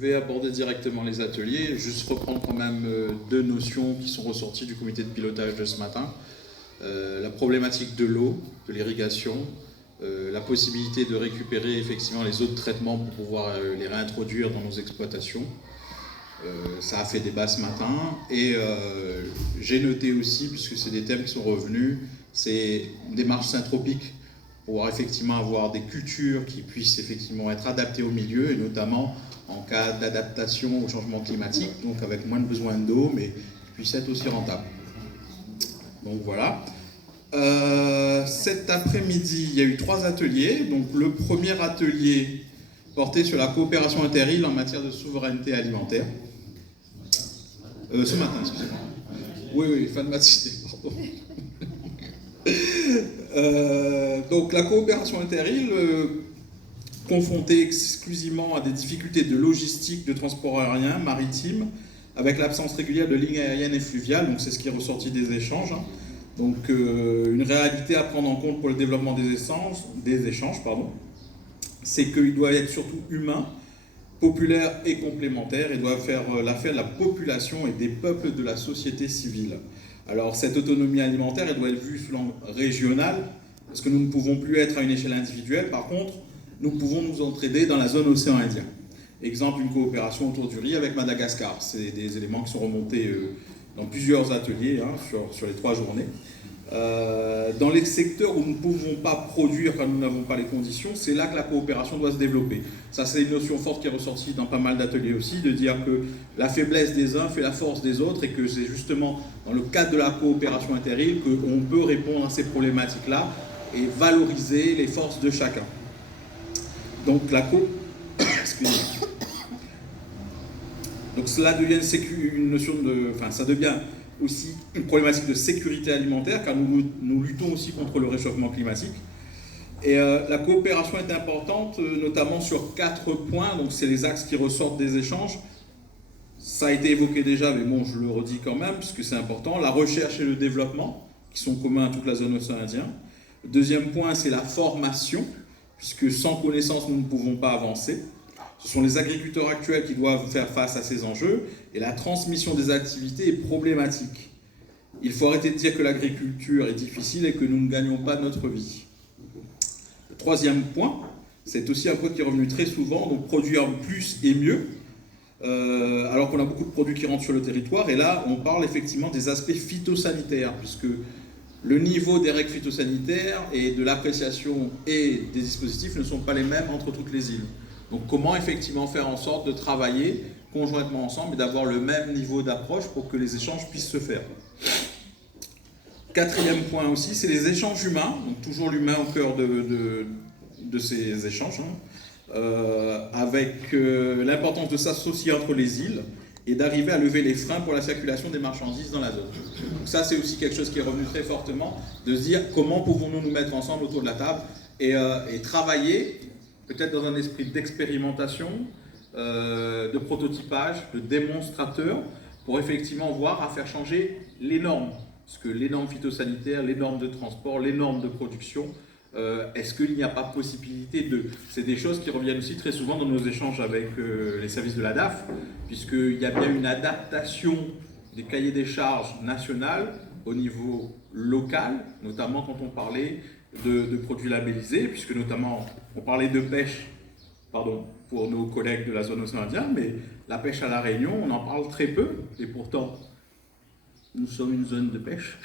Je vais aborder directement les ateliers, juste reprendre quand même deux notions qui sont ressorties du comité de pilotage de ce matin. La problématique de l'eau, de l'irrigation, la possibilité de récupérer effectivement les eaux de traitement pour pouvoir les réintroduire dans nos exploitations. Ça a fait débat ce matin et j'ai noté aussi, puisque c'est des thèmes qui sont revenus, c'est une démarche syntropique pour pouvoir effectivement avoir des cultures qui puissent effectivement être adaptées au milieu et notamment en cas d'adaptation au changement climatique, donc avec moins de besoin d'eau, mais qui puissent être aussi rentables. Donc voilà. Cet après-midi, il y a eu 3 ateliers. Donc le premier atelier portait sur la coopération inter-îles en matière de souveraineté alimentaire. Ce matin, excusez-moi. Oui, fin de matinée, pardon. Donc la coopération inter-îles, confrontée exclusivement à des difficultés de logistique, de transport aérien, maritime, avec l'absence régulière de lignes aériennes et fluviales, donc c'est ce qui est ressorti des échanges. Donc une réalité à prendre en compte pour le développement des échanges, c'est qu'il doit être surtout humain, populaire et complémentaire, et doit faire l'affaire de la population et des peuples de la société civile. Alors cette autonomie alimentaire, elle doit être vue sous l'angle régional, parce que nous ne pouvons plus être à une échelle individuelle. Par contre, nous pouvons nous entraider dans la zone océan Indien. Exemple, une coopération autour du riz avec Madagascar. C'est des éléments qui sont remontés dans plusieurs ateliers sur les 3 journées. Dans les secteurs où nous ne pouvons pas produire quand nous n'avons pas les conditions, c'est là que la coopération doit se développer. Ça, c'est une notion forte qui est ressortie dans pas mal d'ateliers aussi, de dire que la faiblesse des uns fait la force des autres et que c'est justement dans le cadre de la coopération inter-îles qu'on peut répondre à ces problématiques-là et valoriser les forces de chacun. Donc Donc cela devient une notion de, ça devient aussi une problématique de sécurité alimentaire, car nous luttons aussi contre le réchauffement climatique. Et la coopération est importante, notamment sur 4 points. Donc c'est les axes qui ressortent des échanges. Ça a été évoqué déjà, mais bon, je le redis quand même, puisque c'est important. La recherche et le développement, qui sont communs à toute la zone océan Indien. Le deuxième point, c'est la formation, puisque sans connaissance, nous ne pouvons pas avancer. Ce sont les agriculteurs actuels qui doivent faire face à ces enjeux, et la transmission des activités est problématique. Il faut arrêter de dire que l'agriculture est difficile et que nous ne gagnons pas notre vie. Le troisième point, c'est aussi un point qui est revenu très souvent, donc produire plus et mieux, alors qu'on a beaucoup de produits qui rentrent sur le territoire, et là on parle effectivement des aspects phytosanitaires, puisque le niveau des règles phytosanitaires et de l'appréciation et des dispositifs ne sont pas les mêmes entre toutes les îles. Donc comment effectivement faire en sorte de travailler conjointement ensemble et d'avoir le même niveau d'approche pour que les échanges puissent se faire. Quatrième point aussi, c'est les échanges humains, donc toujours l'humain au cœur de ces échanges, avec l'importance de s'associer entre les îles et d'arriver à lever les freins pour la circulation des marchandises dans la zone. Donc ça, c'est aussi quelque chose qui est revenu très fortement, de se dire comment pouvons-nous nous mettre ensemble autour de la table et travailler, peut-être dans un esprit d'expérimentation, de prototypage, de démonstrateur, pour effectivement voir à faire changer les normes. Parce que les normes phytosanitaires, les normes de transport, les normes de production, est-ce qu'il n'y a pas possibilité de... C'est des choses qui reviennent aussi très souvent dans nos échanges avec les services de la DAF, puisqu'il y a bien une adaptation des cahiers des charges nationales au niveau local, notamment quand on parlait de produits labellisés, puisque notamment on parlait de pêche, pour nos collègues de la zone océan Indien, mais la pêche à La Réunion, on en parle très peu, et pourtant nous sommes une zone de pêche,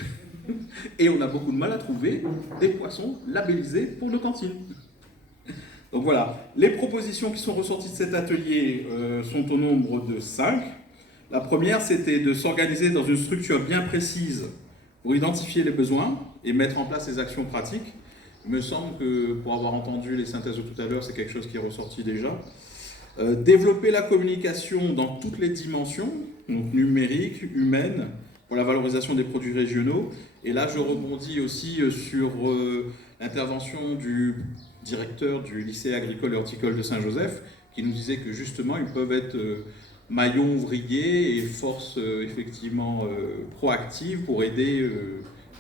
et on a beaucoup de mal à trouver des poissons labellisés pour nos cantines. Donc voilà, les propositions qui sont ressorties de cet atelier sont au nombre de 5. La première, c'était de s'organiser dans une structure bien précise pour identifier les besoins et mettre en place les actions pratiques. Il me semble que, pour avoir entendu les synthèses de tout à l'heure, c'est quelque chose qui est ressorti déjà. Développer la communication dans toutes les dimensions, donc numérique, humaine, pour la valorisation des produits régionaux. Et là, je rebondis aussi sur l'intervention du directeur du lycée agricole et horticole de Saint-Joseph, qui nous disait que justement, ils peuvent être maillons ouvriers et force effectivement proactive pour aider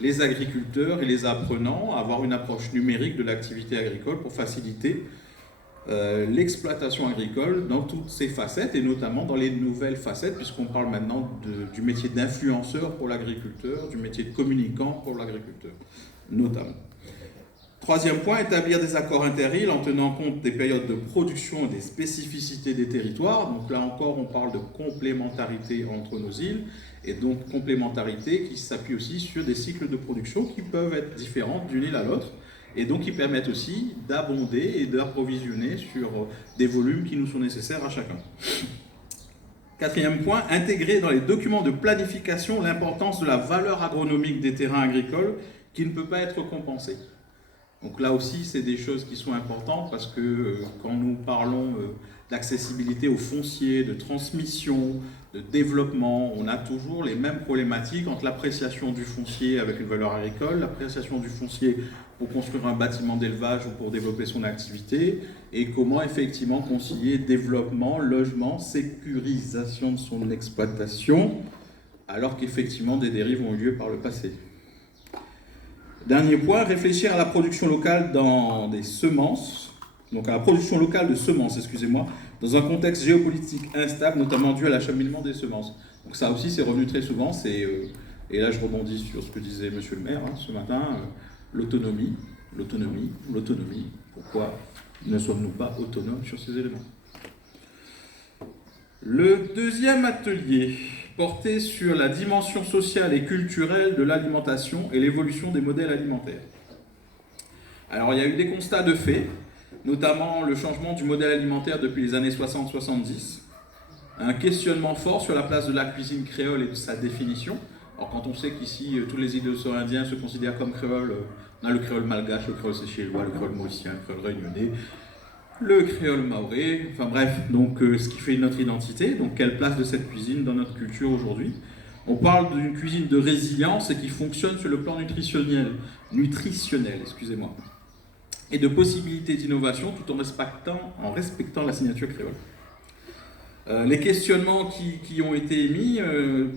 les agriculteurs et les apprenants à avoir une approche numérique de l'activité agricole pour faciliter l'exploitation agricole dans toutes ses facettes, et notamment dans les nouvelles facettes, puisqu'on parle maintenant du métier d'influenceur pour l'agriculteur, du métier de communicant pour l'agriculteur, notamment. Troisième point, établir des accords inter-îles en tenant compte des périodes de production et des spécificités des territoires. Donc là encore, on parle de complémentarité entre nos îles, et donc complémentarité qui s'appuie aussi sur des cycles de production qui peuvent être différents d'une île à l'autre, et donc qui permettent aussi d'abonder et d'approvisionner sur des volumes qui nous sont nécessaires à chacun. Quatrième point, intégrer dans les documents de planification l'importance de la valeur agronomique des terrains agricoles qui ne peut pas être compensée. Donc là aussi, c'est des choses qui sont importantes parce que quand nous parlons d'accessibilité au foncier, de transmission, de développement, on a toujours les mêmes problématiques entre l'appréciation du foncier avec une valeur agricole, l'appréciation du foncier pour construire un bâtiment d'élevage ou pour développer son activité, et comment effectivement concilier développement, logement, sécurisation de son exploitation, alors qu'effectivement des dérives ont eu lieu par le passé. Dernier point, réfléchir à la production locale dans des semences, donc à la production locale de semences, excusez-moi, dans un contexte géopolitique instable, notamment dû à l'acheminement des semences. Donc ça aussi, c'est revenu très souvent, et là je rebondis sur ce que disait monsieur le maire ce matin, l'autonomie. Pourquoi ne sommes-nous pas autonomes sur ces éléments? Le deuxième atelier portait sur la dimension sociale et culturelle de l'alimentation et l'évolution des modèles alimentaires. Alors il y a eu des constats de fait, notamment le changement du modèle alimentaire depuis les années 60-70, un questionnement fort sur la place de la cuisine créole et de sa définition. Alors quand on sait qu'ici, tous les îles indiens se considèrent comme créoles, on a le créole malgache, le créole séchellois, le créole mauricien, le créole réunionnais, le créole maoré, enfin bref, donc ce qui fait notre identité, donc quelle place de cette cuisine dans notre culture aujourd'hui. On parle d'une cuisine de résilience et qui fonctionne sur le plan nutritionnel, excusez-moi, et de possibilités d'innovation tout en respectant la signature créole. Les questionnements qui ont été émis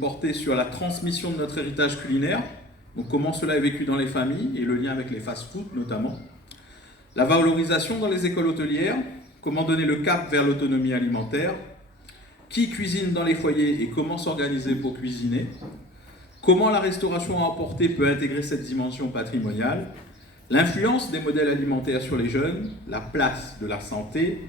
portaient sur la transmission de notre héritage culinaire, donc comment cela est vécu dans les familles et le lien avec les fast-foods notamment. La valorisation dans les écoles hôtelières, comment donner le cap vers l'autonomie alimentaire, qui cuisine dans les foyers et comment s'organiser pour cuisiner, comment la restauration à emporter peut intégrer cette dimension patrimoniale, l'influence des modèles alimentaires sur les jeunes, la place de la santé,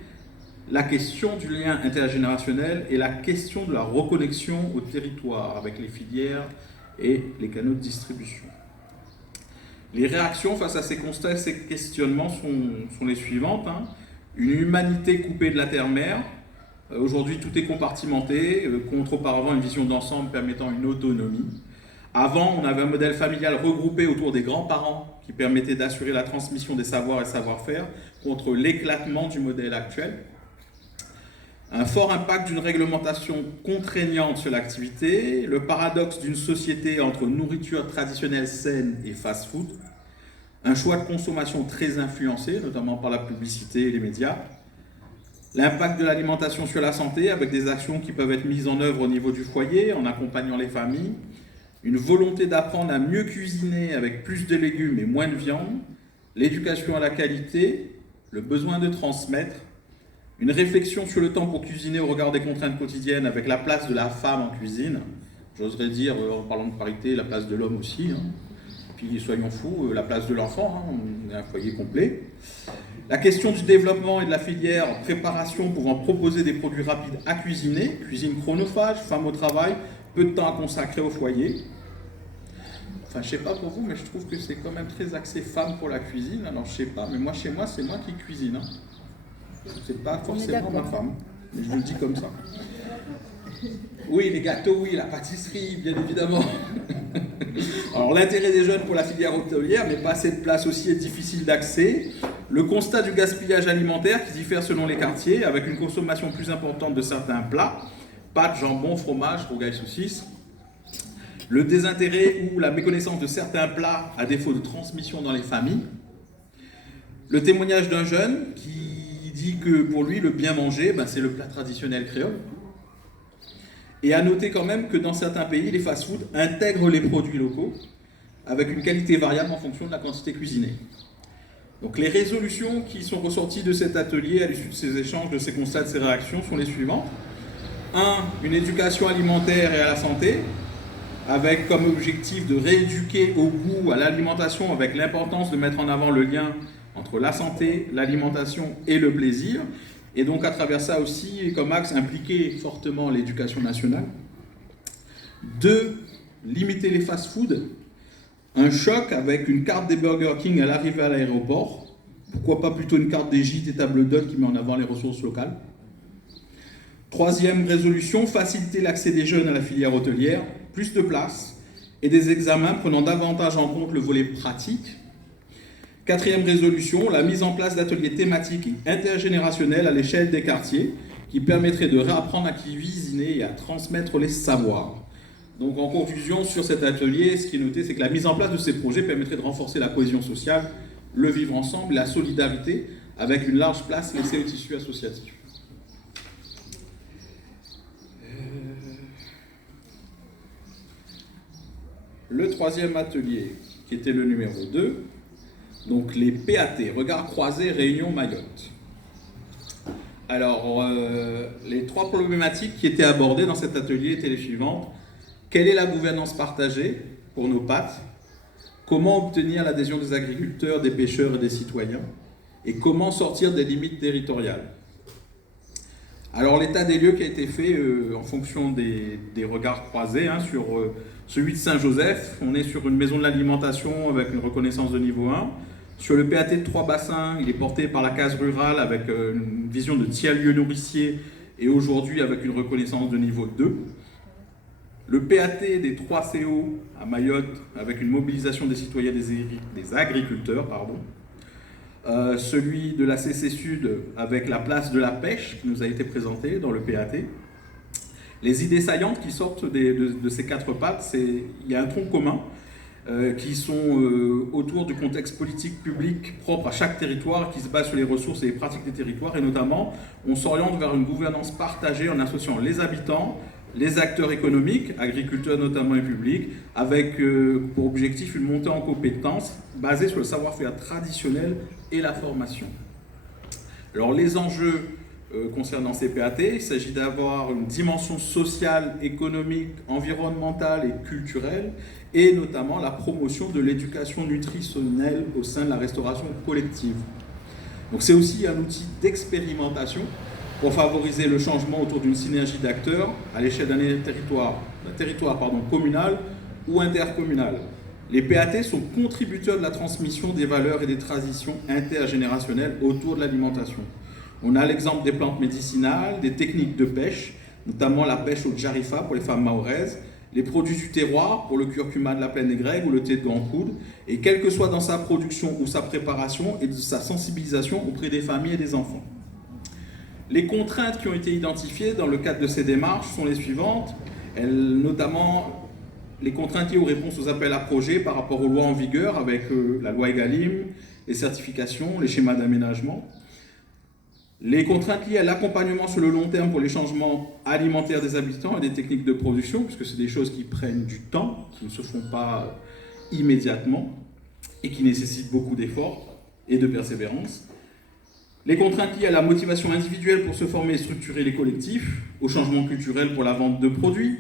la question du lien intergénérationnel et la question de la reconnexion au territoire avec les filières et les canaux de distribution. Les réactions face à ces constats et ces questionnements sont les suivantes. Une humanité coupée de la terre-mère. Aujourd'hui, tout est compartimenté, contre auparavant une vision d'ensemble permettant une autonomie. Avant, on avait un modèle familial regroupé autour des grands-parents qui permettait d'assurer la transmission des savoirs et savoir-faire contre l'éclatement du modèle actuel. Un fort impact d'une réglementation contraignante sur l'activité, le paradoxe d'une société entre nourriture traditionnelle saine et fast-food, un choix de consommation très influencé, notamment par la publicité et les médias, l'impact de l'alimentation sur la santé avec des actions qui peuvent être mises en œuvre au niveau du foyer en accompagnant les familles, une volonté d'apprendre à mieux cuisiner avec plus de légumes et moins de viande, l'éducation à la qualité, le besoin de transmettre, une réflexion sur le temps pour cuisiner au regard des contraintes quotidiennes avec la place de la femme en cuisine. J'oserais dire, en parlant de parité, la place de l'homme aussi. Puis soyons fous, la place de l'enfant, on est un foyer complet. La question du développement et de la filière préparation pouvant proposer des produits rapides à cuisiner, cuisine chronophage, femme au travail, peu de temps à consacrer au foyer. Enfin, je sais pas pour vous, mais je trouve que c'est quand même très axé femme pour la cuisine. Alors, je sais pas, mais moi, chez moi, c'est moi qui cuisine. C'est pas forcément ma femme, mais je le dis comme ça. Oui, les gâteaux, oui, la pâtisserie, bien évidemment. Alors, l'intérêt des jeunes pour la filière hôtelière, mais pas assez de place aussi est difficile d'accès. Le constat du gaspillage alimentaire qui diffère selon les quartiers, avec une consommation plus importante de certains plats, pâtes, jambon, fromage, rougail, saucisses. Le désintérêt ou la méconnaissance de certains plats à défaut de transmission dans les familles. Le témoignage d'un jeune qui dit que pour lui, le bien manger, c'est le plat traditionnel créole. Et à noter quand même que dans certains pays, les fast-foods intègrent les produits locaux avec une qualité variable en fonction de la quantité cuisinée. Donc les résolutions qui sont ressorties de cet atelier à l'issue de ces échanges, de ces constats, de ces réactions sont les suivantes. 1. Une éducation alimentaire et à la santé, avec comme objectif de rééduquer au goût, à l'alimentation, avec l'importance de mettre en avant le lien entre la santé, l'alimentation et le plaisir. Et donc à travers ça aussi, et comme axe, impliquer fortement l'éducation nationale. 2. Limiter les fast-foods. Un choc avec une carte des Burger King à l'arrivée à l'aéroport. Pourquoi pas plutôt une carte des gîtes et tables d'hôtes qui met en avant les ressources locales. 3e résolution, faciliter l'accès des jeunes à la filière hôtelière, plus de place et des examens prenant davantage en compte le volet pratique. 4e résolution, la mise en place d'ateliers thématiques et intergénérationnels à l'échelle des quartiers qui permettraient de réapprendre à cuisiner et à transmettre les savoirs. Donc en conclusion, sur cet atelier, ce qui est noté, c'est que la mise en place de ces projets permettrait de renforcer la cohésion sociale, le vivre ensemble, la solidarité, avec une large place laissée au tissu associatif. Le 3e atelier, qui était le numéro 2, donc les PAT, Regards croisés, Réunion Mayotte. Alors, les 3 problématiques qui étaient abordées dans cet atelier étaient les suivantes. Quelle est la gouvernance partagée pour nos PAT? Comment obtenir l'adhésion des agriculteurs, des pêcheurs et des citoyens? Et comment sortir des limites territoriales? Alors l'état des lieux qui a été fait en fonction des regards croisés sur celui de Saint-Joseph, on est sur une maison de l'alimentation avec une reconnaissance de niveau 1. Sur le PAT de 3 bassins, il est porté par la case rurale avec une vision de tiers-lieu nourricier et aujourd'hui avec une reconnaissance de niveau 2. Le PAT des 3 CO à Mayotte avec une mobilisation des citoyens des agriculteurs, celui de la CC Sud avec la place de la pêche qui nous a été présentée dans le PAT. Les idées saillantes qui sortent de ces 4 pattes, il y a un tronc commun qui sont autour du contexte politique public propre à chaque territoire qui se base sur les ressources et les pratiques des territoires et notamment on s'oriente vers une gouvernance partagée en associant les habitants, les acteurs économiques, agriculteurs notamment et publics, avec pour objectif une montée en compétences basée sur le savoir-faire traditionnel et la formation. Alors les enjeux concernant ces PAT, il s'agit d'avoir une dimension sociale, économique, environnementale et culturelle, et notamment la promotion de l'éducation nutritionnelle au sein de la restauration collective. Donc c'est aussi un outil d'expérimentation pour favoriser le changement autour d'une synergie d'acteurs à l'échelle d'un territoire communal ou intercommunal. Les PAT sont contributeurs de la transmission des valeurs et des traditions intergénérationnelles autour de l'alimentation. On a l'exemple des plantes médicinales, des techniques de pêche, notamment la pêche au jarifa pour les femmes mahoraises, les produits du terroir pour le curcuma de la plaine des Grecs ou le thé de Hankoud, et quelle que soit dans sa production ou sa préparation et de sa sensibilisation auprès des familles et des enfants. Les contraintes qui ont été identifiées dans le cadre de ces démarches sont les suivantes, notamment les contraintes liées aux réponses aux appels à projets par rapport aux lois en vigueur avec la loi Egalim, les certifications, les schémas d'aménagement. Les contraintes liées à l'accompagnement sur le long terme pour les changements alimentaires des habitants et des techniques de production, puisque c'est des choses qui prennent du temps, qui ne se font pas immédiatement et qui nécessitent beaucoup d'efforts et de persévérance. Les contraintes liées à la motivation individuelle pour se former et structurer les collectifs, au changement culturel pour la vente de produits.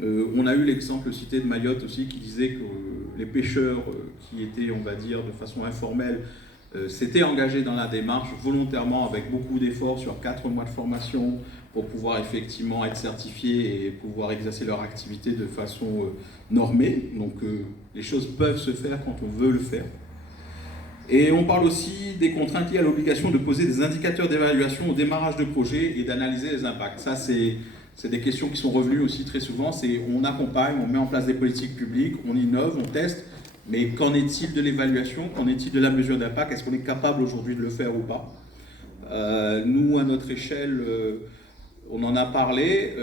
On a eu l'exemple cité de Mayotte aussi qui disait que les pêcheurs qui étaient, on va dire, de façon informelle, s'étaient engagés dans la démarche volontairement avec beaucoup d'efforts sur 4 mois de formation pour pouvoir effectivement être certifiés et pouvoir exercer leur activité de façon normée. Donc les choses peuvent se faire quand on veut le faire. Et on parle aussi des contraintes liées à l'obligation de poser des indicateurs d'évaluation au démarrage de projet et d'analyser les impacts. Ça, c'est des questions qui sont revenues aussi très souvent. On accompagne, on met en place des politiques publiques, on innove, on teste. Mais qu'en est-il de l'évaluation? Qu'en est-il de la mesure d'impact? Est-ce qu'on est capable aujourd'hui de le faire ou pas? Nous, à notre échelle, on en a parlé.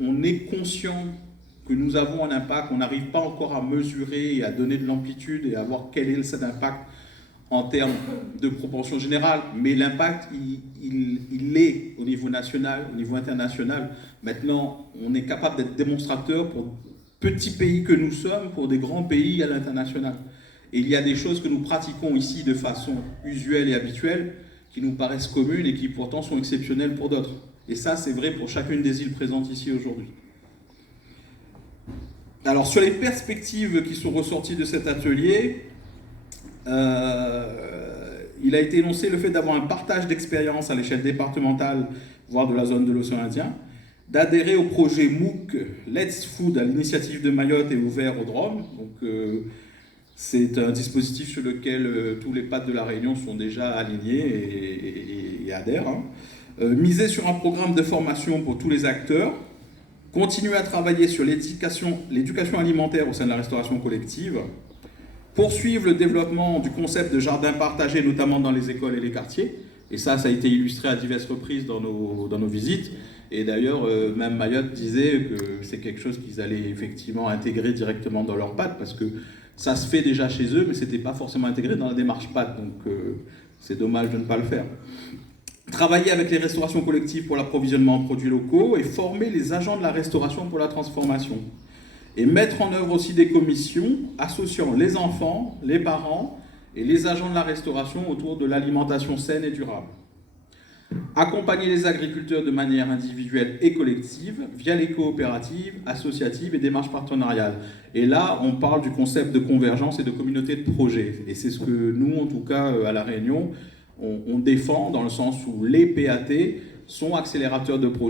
On est conscient que nous avons un impact. On n'arrive pas encore à mesurer et à donner de l'amplitude et à voir quel est cet impact en termes de proportion générale. Mais l'impact, il est au niveau national, au niveau international. Maintenant, on est capable d'être démonstrateur pour petits pays que nous sommes pour des grands pays à l'international. Et il y a des choses que nous pratiquons ici de façon usuelle et habituelle qui nous paraissent communes et qui pourtant sont exceptionnelles pour d'autres. Et ça, c'est vrai pour chacune des îles présentes ici aujourd'hui. Alors, sur les perspectives qui sont ressorties de cet atelier, il a été énoncé le fait d'avoir un partage d'expérience à l'échelle départementale, voire de la zone de l'océan Indien, d'adhérer au projet MOOC Let's Food à l'initiative de Mayotte et ouvert au Drôme. Donc, c'est un dispositif sur lequel tous les pattes de la Réunion sont déjà alignés et adhèrent. Miser sur un programme de formation pour tous les acteurs, continuer à travailler sur l'éducation alimentaire au sein de la restauration collective, poursuivre le développement du concept de jardin partagé, notamment dans les écoles et les quartiers. Et ça a été illustré à diverses reprises dans nos visites. Et d'ailleurs, même Mayotte disait que c'est quelque chose qu'ils allaient effectivement intégrer directement dans leur PAD, parce que ça se fait déjà chez eux, mais ce n'était pas forcément intégré dans la démarche PAD. Donc c'est dommage de ne pas le faire. Travailler avec les restaurations collectives pour l'approvisionnement en produits locaux et former les agents de la restauration pour la transformation. Et mettre en œuvre aussi des commissions associant les enfants, les parents et les agents de la restauration autour de l'alimentation saine et durable. Accompagner les agriculteurs de manière individuelle et collective via les coopératives, associatives et démarches partenariales. Et là, on parle du concept de convergence et de communauté de projet. Et c'est ce que nous, en tout cas, à La Réunion, on défend dans le sens où les PAT sont accélérateurs de projets.